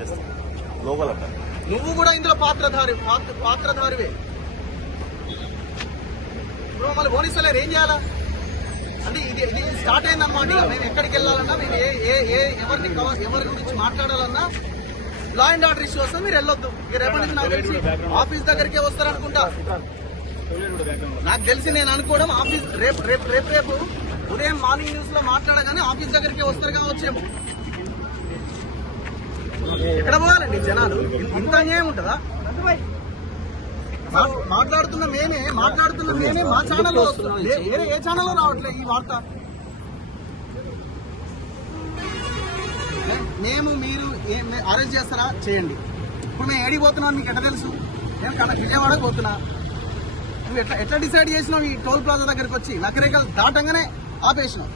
చేస్తాను. లోకల్ అంట. నువ్వు కూడా ఇందులో పాత్రధారివే. ఇప్పుడు మమ్మల్ని పోలీసులు ఏం చేయాలా అంటే ఇది స్టార్ట్ అయిందన్నమాట. మేము ఎక్కడికి వెళ్ళాలన్నా, మేము ఎవరి గురించి మాట్లాడాలన్నా లా అండ్ ఆర్డర్ ఇష్యూ వస్తే మీరు వెళ్ళొద్దు. రేపటి నుంచి నాకు తెలిసి ఆఫీస్ దగ్గరికే వస్తారనుకుంటా. నాకు తెలిసి నేను అనుకోవడం ఆఫీస్ రేపు ఉదయం మార్నింగ్ న్యూస్ లో మాట్లాడగానే ఆఫీస్ దగ్గరికే వస్తారు కావచ్చేమో. ఎక్కడ పోవాలండి జనాలు? ఇంత అన్యాయం ఉంటుందా? మాట్లాడుతున్న మేమే మా ఛానల్లో వస్తున్నాం. వేరే ఏ ఛానల్లో రావట్లేదు ఈ వార్త. మేము మీరు అరెస్ట్ చేస్తారా చేయండి. ఇప్పుడు మేము ఏడికి పోతున్నాను మీకు ఎట్లా తెలుసు? నేను విజయవాడకు పోతున్నా. నువ్వు ఎట్లా డిసైడ్ చేసినావు? ఈ టోల్ ప్లాజా దగ్గరికి వచ్చి నకరేకలు దాటంగానే ఆపేసినావు.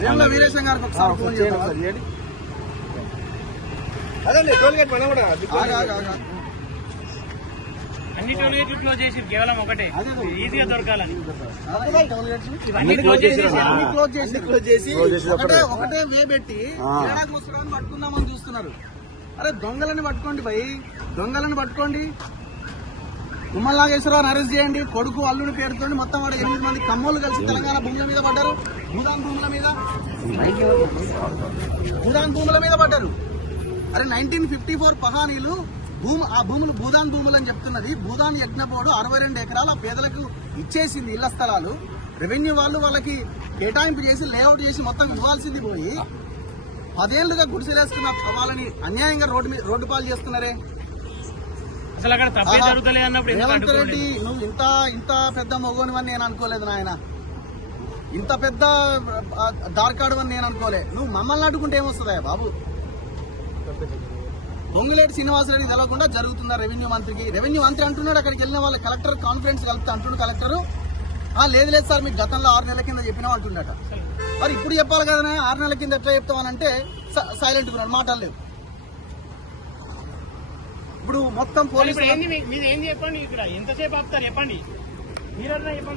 వేముల వీరేశం గారికి ఒకసారి ఫోన్ చేయండి. అదే టోల్ గేట్ పైన కూడా అన్ని టోల్ గేట్లు క్లోజ్ చేసి కేవలం ఒకటే ఈజీగా దొరకాలని క్లోజ్ చేసి ఒకటే వే పెట్టి ఏడాది ముసలాన్ని పట్టుకుందామని చూస్తున్నారు. అరే దొంగలని పట్టుకోండి భయ్, దొంగలని పట్టుకోండి. తుమ్మల నాగేశ్వరరావుని అరెస్ట్ చేయండి. కొడుకు అల్లుని పేరుతో మొత్తం వాడు 8 మంది కమ్మోళ్ళు కలిసి తెలంగాణ భూముల మీద పడ్డారు. భూదాన్ భూముల మీద పడ్డారు. అరే 1954 పహానీలు ఆ భూములు భూదాన్ భూములు అని చెప్తున్నది. భూదాన్ యజ్ఞ బోర్డు 62 ఎకరాలు ఆ పేదలకు ఇచ్చేసింది ఇళ్ల స్థలాలు. రెవెన్యూ వాళ్ళు వాళ్ళకి కేటాయింపు చేసి లేఅవుట్ చేసి మొత్తం ఇవ్వాల్సింది పోయి 10 ఏళ్లుగా గుడిసెలేసుకున్న వాళ్ళని అన్యాయంగా రోడ్డు పాలు చేస్తున్నారే. అసలు అక్కడ తప్పే జరుగుతలే అన్నప్పుడు రేవంత్ రెడ్డి నువ్వు ఇంత పెద్ద మొగోనివని నేను అనుకోలేదు నాయన. ఇంత పెద్ద దార్కాడు అని నేను అనుకోలే. నువ్వు మమ్మల్ని అడ్డుకుంటే ఏమొస్తుందా బాబు? పొంగులేటి శ్రీనివాసరెడ్డి తెలవకుండా జరుగుతుందా రెవెన్యూ మంత్రికి? రెవెన్యూ మంత్రి అంటున్నాడు అక్కడికి వెళ్ళిన వాళ్ళ కలెక్టర్ కాన్ఫరెన్స్ కలుపుతా అంటున్నాడు. కలెక్టర్ లేదు సార్ మీకు గతంలో 6 నెలల కింద చెప్పినాం అంటున్నట. మరి ఇప్పుడు చెప్పాలి కదా, 6 నెలల కింద ఎట్లా చెప్తామనంటే సైలెంట్ ఉన్నాడు, మాట్లాడలేదు. ఇప్పుడు మొత్తం పోలీసులు మీరు ఏం చెప్పండి, ఇక్కడ ఎంతసేపు ఆపుతారు చెప్పండి, మీరన్నా చెప్పండి.